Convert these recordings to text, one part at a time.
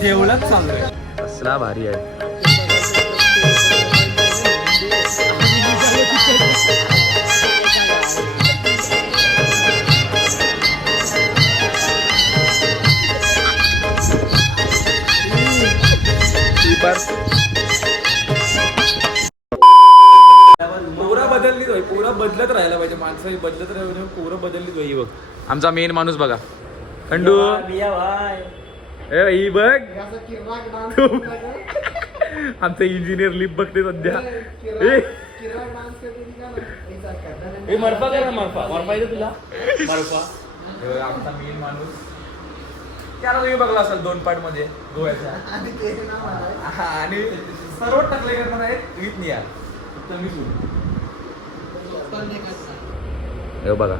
देवळात चाललोय. कसला भारी आहे. पोरा बदलली होय, पोरा बदलत राहायला पाहिजे. माणसं बदलत राहिलं, पोरं बदलली होई. बघ आमचा मेन माणूस बघा, खंडू. ही बघ आमचा इंजिनियर लिप बघते सध्या. मरफा करा, मरफा येतो तुला मरफा. आमचा मेन माणूस त्याला तुम्ही बघला असाल 2 पार्ट मध्ये गोव्याचा. आणि सर्व टाकले आहेत विथ निया. बघा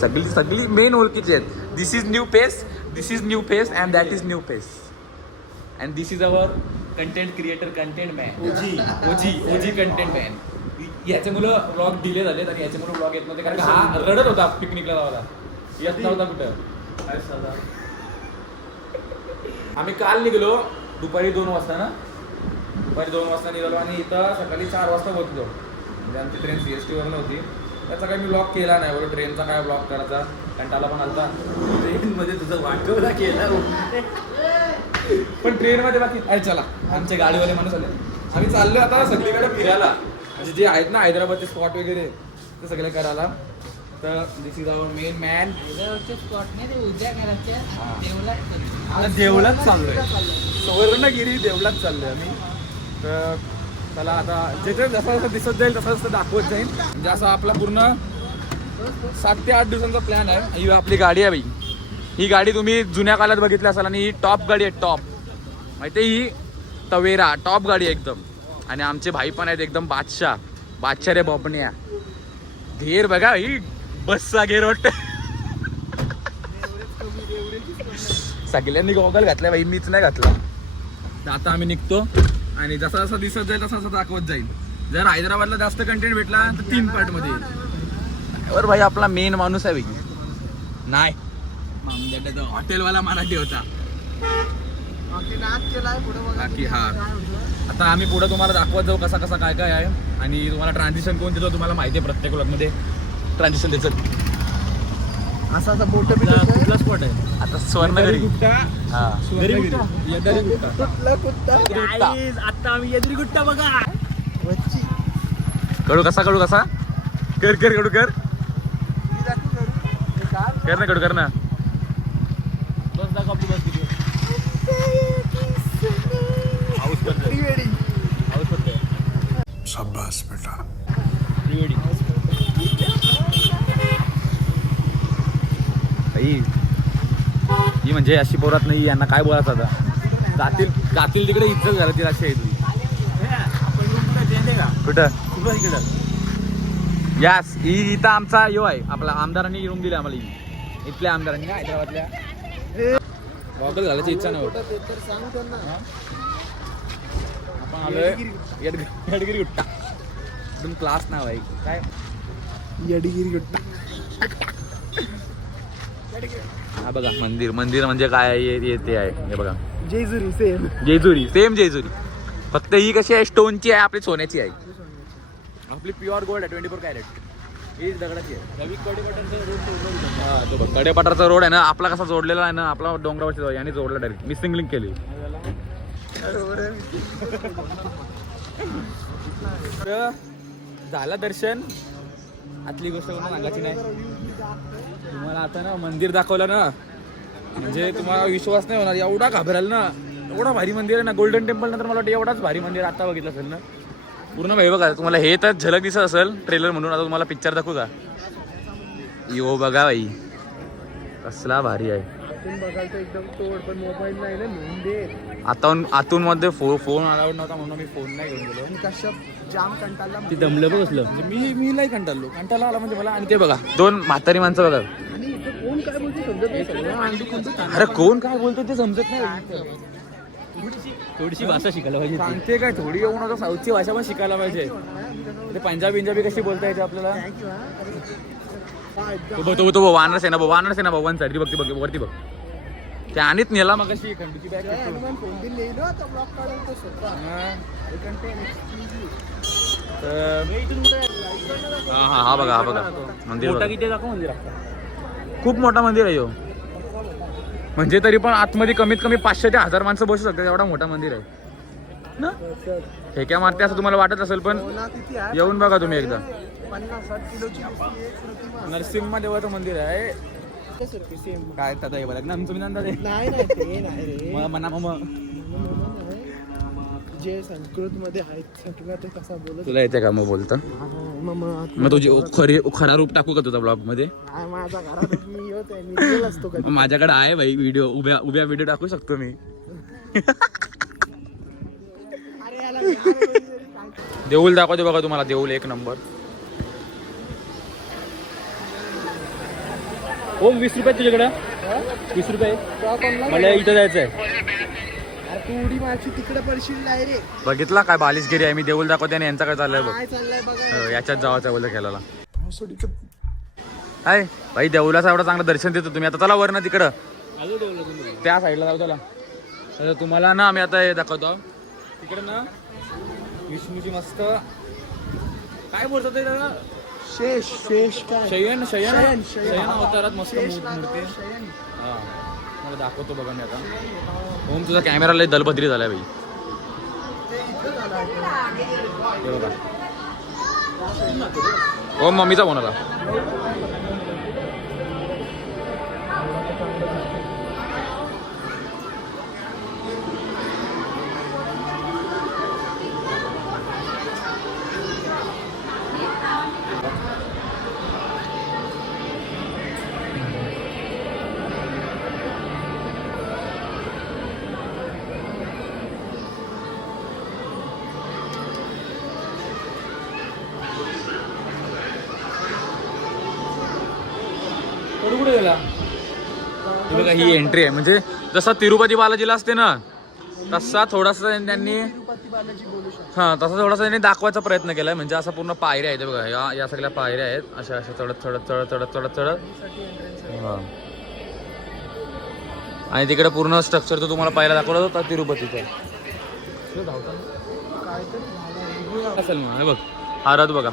सगळी सगळी मेन ओळखीची आहेत. This is new face, this is new face and that is new face and this is our content creator, content man, OG content man. याचे मुलं ब्लॉग डिले झाले आणि याचे मुलं ब्लॉग येत नव्हते कारण हा रडत होता पिकनिकला जावाला, येत नव्हता कुठं. आम्ही काल निघलो दुपारी 2 वाजता ना, दुपारी 2 वाजता निघालो आणि इथं सकाळी 4 वाजता पोहोचलो. म्हणजे आमची ट्रेन CST वरनं होती. त्याचा काही मी ब्लॉग केला नाही. बरं ट्रेनचा काय ब्लॉग करायचा कंटाळा पण आलता. ट्रेनमध्ये तुझं वाटवला केला पण ट्रेनमध्ये बाकी अरे चला आमचे गाडीवाले माणूस आले. आम्ही चाललो आता सगळीकडे फिरायला, म्हणजे जे आहेत ना हैदराबादचे स्पॉट वगैरे ते सगळे करायला. तर दिस इज आवर मेन मॅन. देवळात चाललोय, सुवर्णगिरी देवळात चाललोय आम्ही. तर त्याला आता जिथे जसं जसं दिसत जाईल तसं तसं दाखवत जाईल. म्हणजे असं आपला पूर्ण 7 ते 8 दिवसांचा प्लॅन आहे. ही आपली गाडी आहे बाई. ही गाडी तुम्ही जुन्या काळात बघितली असाल आणि ही टॉप गाडी आहे, टॉप माहिती आहे. ही तवेरा टॉप गाडी आहे एकदम. आणि आमचे भाई पण आहेत एकदम बादशाह रे बॉबण्या. घेर बघा ही बसचा घेर वाटत. सगळ्यांनी गॉगल घातल्या बाई, मीच नाही घातला. आता आम्ही निघतो आणि जसा जसा दिसत जाईल तसा तसा दाखवत जाईल. जर हैदराबादला जास्त कंटेंट भेटला तर 3 पार्ट मध्ये येईल. भाई आपला मेन माणूस आहे बाई. नाही हॉटेलवाला मराठी होता बाकी. हा आता आम्ही पुढे तुम्हाला दाखवत जाऊ कसा कसा काय काय आहे. आणि तुम्हाला ट्रान्झिशन कोण देतो तुम्हाला माहिती आहे. प्रत्येक व्लॉगमध्ये ट्रान्झिशन द्यायचं. असा मोठं कुठला स्पॉट आहे आता स्वर्णगिरी गुट्टा. हा आता आम्ही यदरी गुट्टा बघा. कडू कसा कर कडू कर ना कडू कर ना. बस दाखव आपली बस किती हाऊस पडते. शाबास बेटा. ही म्हणजे अशी पोरात नाही. यांना काय बोलायचं आता. जातील तिकडे इज्जत झालं ती अशी आहे तुझी. कुठं यास ही इथं आमचा यो आहे. आपला आमदारांनी येऊन दिले आम्हाला. इथल्या आमदारांनी का हैदराबादल्या गॉगल घालायची इच्छा नव्हती. आपण आलोय येडगिरी गुट्टा. एकदम क्लास नाव आहे. काय येडगिरी गुट्टा. हा बघा मंदिर म्हणजे काय ते आहे. हे बघा जेजुरी सेम जेजुरी. फक्त ही कशी आहे स्टोनची आहे, आपली सोन्याची आहे. आपली प्युअर गोल्ड आहे 24 कॅरेट. ही दगडाची आहे. कडेपठारचा रोड आहे ना आपला कसा जोडलेला आहे ना. आपला डोंगरावरची याने जोडला डायरेक्ट. मिसिंग लिंक केली. झालं दर्शन. आतली गोष्ट कोणा सांगायची नाही. तुम्हाला आता ना मंदिर दाखवलं ना म्हणजे तुम्हाला विश्वास नाही होणार. एवढा घाबराल ना. एवढा भारी मंदिर आहे ना. गोल्डन टेम्पल नंतर मला वाटतं एवढाच भारी मंदिर आता बघितलं असेल ना पूर्ण. भाई बघा तुम्हाला हे तर झलक दिसत असेल ट्रेलर म्हणून. आता तुम्हाला पिक्चर दाखवू का. यो बघा भाई कसला भारी आहे. आतून मध्ये फोन अलाउड नव्हता म्हणून मी फोन नाही घेऊन गेलो. जाम कंटाळला. ती दमलं बघ असलं. मी नाही कंटाळा आला म्हणजे मला. आणि ते बघा 2 म्हातारी माणसं बघा. कोण काय बोलतो समजत नाही. अरे कोण काय बोलतो ते समजत नाही. थोडीशी भाषा शिकायला पाहिजे. सांगते काय थोडी येऊ नका. साऊथची भाषा पण शिकायला पाहिजे. ते पंजाबी कशी बोलता येते आपल्याला. तो वानर सेना भाऊ वन साईड बघ वरती बघ ते आणीत नेला मग अशी खंडीची बॅग हा बघा मंदिर खूप मोठा मंदिर आहे ह्यो. म्हणजे तरी पण आतमध्ये कमीत कमी 500 ते 1000 माणसं बसू शकतात एवढा मोठा मंदिर आहे ना. ठेक्या मारते असं तुम्हाला वाटत असेल पण येऊन बघा तुम्ही एकदा. 50-60 किलोची नरसिंह देवाचं मंदिर आहे काय दादा हे बघा ना तुम्ही नाही मना जे संस्कृत मध्ये आहेत सगळं ते कसा बोलत तुला येते का मग बोलता मग तुझी खरा रूप टाकू का तुझा ब्लॉग मध्ये माझ्या घरात मी येत आहे मी गेलो असतो कधी. माझ्याकडे आहे भाई व्हिडिओ उभ्या व्हिडिओ टाकू शकतो मी. अरे याला देऊळ दाखवते बघा तुम्हाला देऊळ एक नंबर. हो 20 रुपये तुझ्याकडे 20 रुपये मला इथं जायचं आहे. तू उडी मारची तिकडे पडशील नाही रे. बघितला काय बालिशगिरी आहे. मी देऊळ दाखवते आणि यांचा काय चाललंय बघ. काय चाललंय बघा याच्यात जावाचा बोल खेळायला हाय भाई. देऊळाचं एवढं चांगलं दर्शन देतो तुम्ही. आता चला वर ना तिकडं त्या साईडला जाऊ त्याला. तर तुम्हाला ना आम्ही आता हे दाखवतो तिकडे ना विष्णूची मस्त काय बोलतो ते त्याला शेष काय शयन शयन. अवतारात मस्त मूर्ती. हा मला दाखवतो बघा मी आता. ओम तुझा कॅमेरा लय दलबद्री झालाय भाई. हे बघा ओम मम्मीचा फोन आला. कुठे गेला हे बघा. ही एंट्री आहे म्हणजे जसा तिरुपती बालाजीला असते ना तसा थोडासा त्यांनी तसा थोडासा त्यांनी दाखवायचा प्रयत्न केलाय. म्हणजे असा पूर्ण पायऱ्या आहेत बघा. या सगळ्या पायऱ्या आहेत अशा चढत हा. आणि तिकडे पूर्ण स्ट्रक्चर तो तुम्हाला पाहायला दाखवला होता तिरुपतीचा असेल मग. हे बघ हा रथ बघा.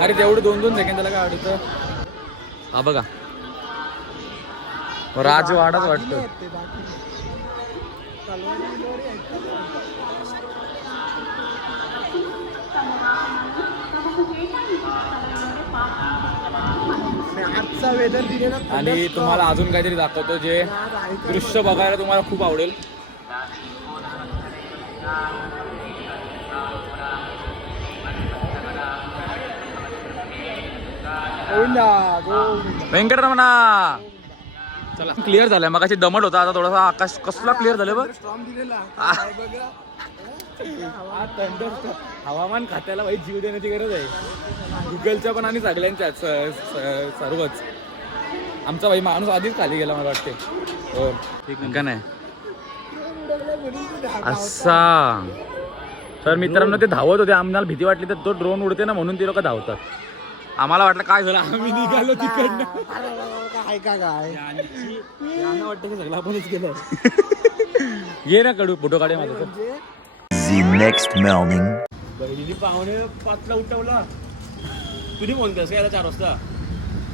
अरे तेवढं 2-2 सेकंदाला काय आवडतं. हा बघा राजवाडाच वाटतं. आजचा वेदर दिले ना. आणि तुम्हाला अजून काहीतरी दाखवतो जे दृश्य बघायला तुम्हाला खूप आवडेल. व्यंकटरमणा चला क्लिअर झालंय. मगाशी दमट होता आता थोडासा आकाश कसला क्लिअर झालं बघ. हवामान खात्याला भाई जीव देण्याची गरज आहे. गुगलच्या पण आणि सगळ्यांच्या सर्वच. आमचा भाई माणूस आधीच खाली गेला मला वाटते. हो ठीक का नाही असा. तर मित्रांनो ते धावत होते. आम्हाला भीती वाटली तर तो ड्रोन उडते ना म्हणून ते लोक धावतात. आम्हाला वाटलं काय झालं आम्ही निघालो तिकडनं. काय काय वाटतं की सगळं आपणच केलं. ये ना कडू फोटो काढे माझा. नेक्स्ट मॉर्निंग बहिणी पाहुणे 5ला उठवला. तुझी म्हणतेस काय 4 वाजता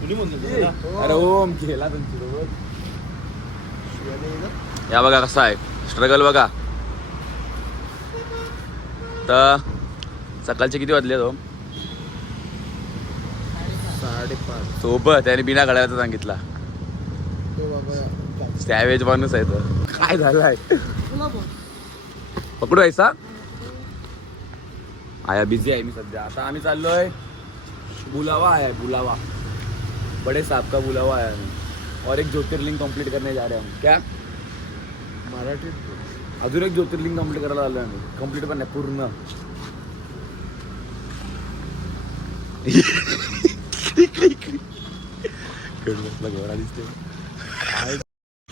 तुझी म्हणतेस. अरे ओम गेला तुमच्याबरोबर. या बघा कसा आहे स्ट्रगल बघा. तर सकाळचे किती वाजले तो 5:30 सोबत त्याने बिना घड्याळाचा सांगितला. सॅवेज माणूस आहे तर काय झालाय. पकडू ऐसा आया बिझी आहे मी सध्या. आता आम्ही चाललोय बुलावा आहे बुलावा. बड़े साहब का बुलावा है और एक ज्योतिर्लिंग कंप्लीट करने जा रहे हैं हम. क्या मराठीत अजून एक ज्योतिर्लिंग कंप्लीट करायला आलोय आम्ही. कंप्लीट पण नाही पूर्ण.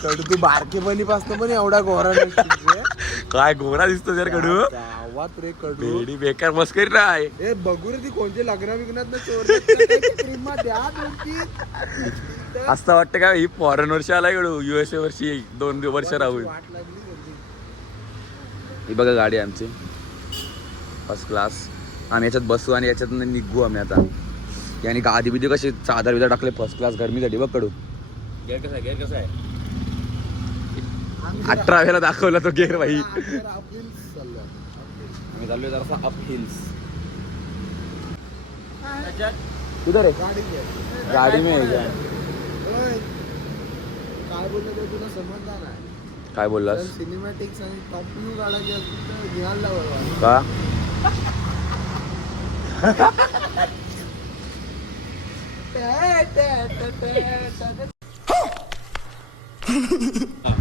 कडू तू बारकेपणी पासून पण एवढा गोरा नसतोस रे. काय गोरा दिसतो जर कडू गावात रे कडू. बेडी बेकार मस्करी नाही ए बघू रे ती कोणते लग्न बिग्नात ना चोर क्रीमा द्या दोन. असं वाटतं का ही फॉरेन वर्षी आलाय कडू USA वर्षी 2 वर्ष राहून. वाट लागली त्यांची. ही बघा गाडी आमची फर्स्ट क्लास. आम्ही याच्यात बसू आणि याच्यात निघू आम्ही आता. आणि गादी बिदी कशी चादर बिदर टाकले फर्स्ट क्लास गरमीसाठी बघ कडू. गेअर कसा आहे 18 दाखवला तो गेअर भाई. आम्ही चाललोय जरासा अप हिल्स. कुठं रे गाडी में ओय, काय बोललो ते तुला समजणार नाही. काय बोललास सिनेमॅटिक्स आणि टॉप व्ह्यू काढायचे असतील तर घ्यायला लावा. का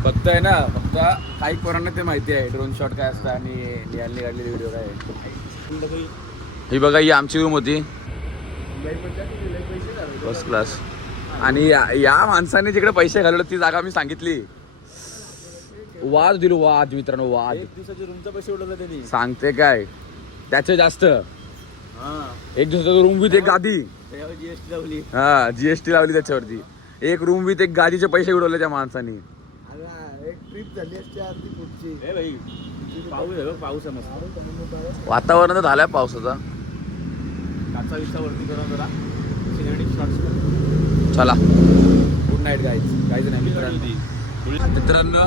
फक्त आहे ना फक्त काही पोरांना ते माहिती आहे ड्रोन शॉट काय असतं आणि निहालने काढलेली व्हिडिओ काय आहे. ही बघा ही आमची रूम होती फर्स्ट क्लास. आणि या माणसाने जिकडे पैसे घालवले ती जागा मी सांगितली. वाद दिलो वाद मित्रांनो वाद. दिवसाचे रूमचे पैसे उडवले त्यांनी. सांगते काय त्याचे जास्त. एक दिवसाचा रूम विथ एक गादी. GST लावली. हा GST लावली त्याच्यावरती. एक रूम विथ एक गादीचे पैसे उडवले त्या माणसाने. एक ट्रिप झाली असते आधी पुढची. पाऊस आहे पाऊस आहे मस्त. वातावरण तर झालंय पावसाचा. चला गुड नाईट गाईज नाही मित्रांनो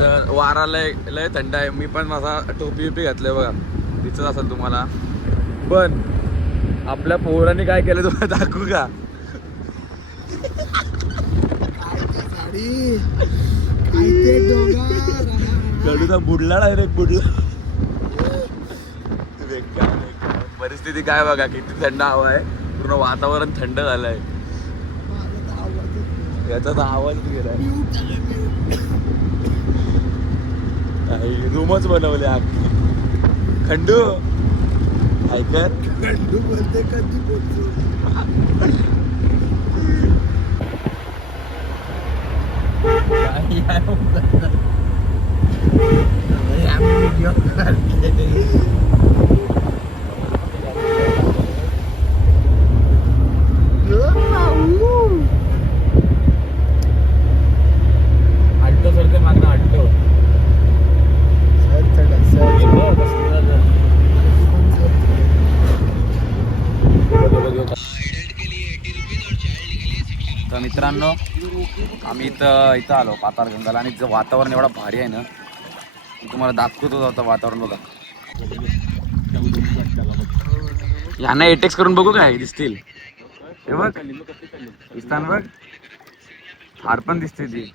तर वारा लय थंड आहे. मी पण माझा टोपी बिपी घातलंय बघा दिसत असेल तुम्हाला. पण आपल्या पोरांनी काय केलं तुम्हाला दाखवू का. कडूचा बुडला डायरेक्ट बुडला. परिस्थिती काय बघा किती थंड हवा आहे. पूर्ण वातावरण थंड झालंय. याचा तर आवाज गेलाय. रूमच बनवले अख्खी. खंडू ऐकर खंडू बोलते कधी पोचू. आटतो सर ते मागणं आटतो. तर मित्रांनो आम्ही इथं आलो पाताळगंगाला. आणि वातावरण एवढा भारी आहे ना मी तुम्हाला दाखवतो आता वातावरण बघा. यांना एटेक्स करून बघू काय दिसतील. हे बघ दिसताना बघ थार पण दिसते ती.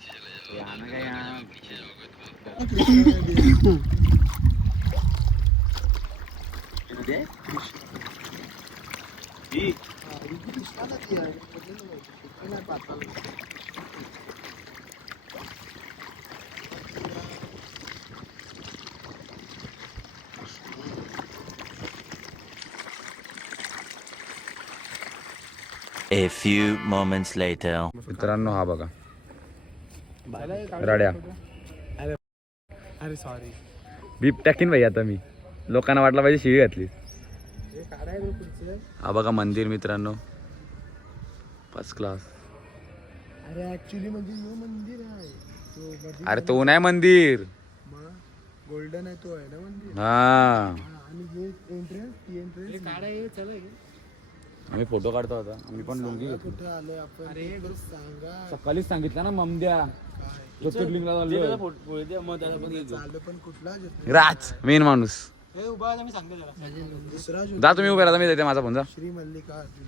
A few moments later. मित्रांनो हा बघा रड्या. अरे सॉरी. बीप टाकीन भाई आता मी. लोकांना वाटलं पाहिजे शिळी घातली. काढाय पुढचं. हा बघा मंदिर मित्रांनो फर्स्ट क्लास. अरे ऍक्च्युली म्हणजे यो मंदिर आहे तो मध्ये. अरे तो नाही मंदिर. गोल्डन आहे तो आहे ना मंदिर. हा आणि हे एंट्रन्स ती एंट्रन्स काढाय चला. आम्ही फोटो काढतो आता. आम्ही पण लुंगी कुठे आलोय आपण. अरे सांगा. सकाळीच सांगितलं ना ममद्या ज्योतिर्लिंगला चाललो. चालू पण कुठला राज मेन माणूस. दुसरा जा तुम्ही उभे राहा मी देते माझा फोन जा. श्री मल्लिकार्जुन.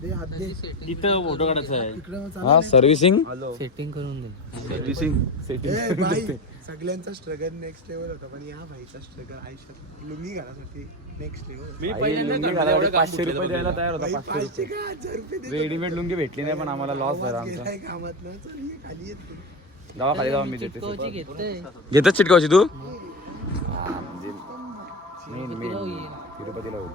दे हात दे. इथं फोटो काढायचा आहे. इकडे हा सर्व्हिसिंग सेटिंग करून दे. सर्व्हिसिंग ए भाई सगळ्यांचा स्ट्रगल नेक्स्ट लेवल होता पण या भाईचा स्ट्रगल आयुष्यात लुंगी घालासाठी नेक्स्ट लेवल. 500 रुपये द्यायला तयार होता. 500 500 काय 1000 रुपये दे. रेडीमेड लुंगी भेटली नाही पण आम्हाला लॉस झाला आमचा. गेलाय कामात ना. चल ये खाली येत तू. गावा खाली जाऊन मी देते. चिटकवची घेतोय. घेतच चिटकावची तू. मेन तिरुपतीला होईल.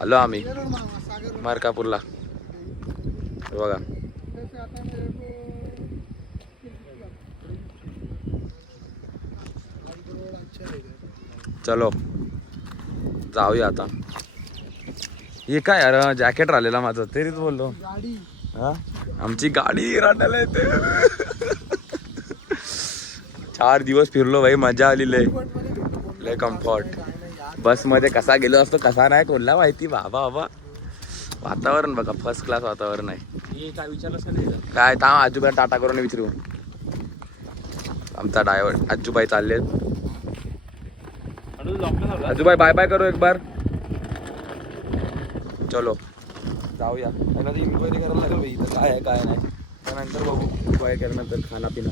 आलो आम्ही मार्कापूरला. बघा चलो जाऊया आता. हे काय यार जॅकेट राहिलेला माझं तरीच बोललो. हा आमची गाडी राहण्याला येते. 4 दिवस फिरलो भाई, मजा आली लय कम्फर्ट. बस मध्ये कसा गेलो असतो कसा नाही कोणला माहिती. बाबा बाबा वातावरण बघा फर्स्ट क्लास वातावरण आहे. काय विचारलं काय ता आजूबाई टाटा करून विचारू. आमचा ड्रायव्हर आजूबाई चालले. आजूबाई बाय बाय करू एक बार. चलो जाऊया. पहिला तर इन्क्वायरी करायला लागेल भाई इथं काय आहे काय नाही. त्यानंतर बघू इन्क्वायरी केल्यानंतर खाना पिना.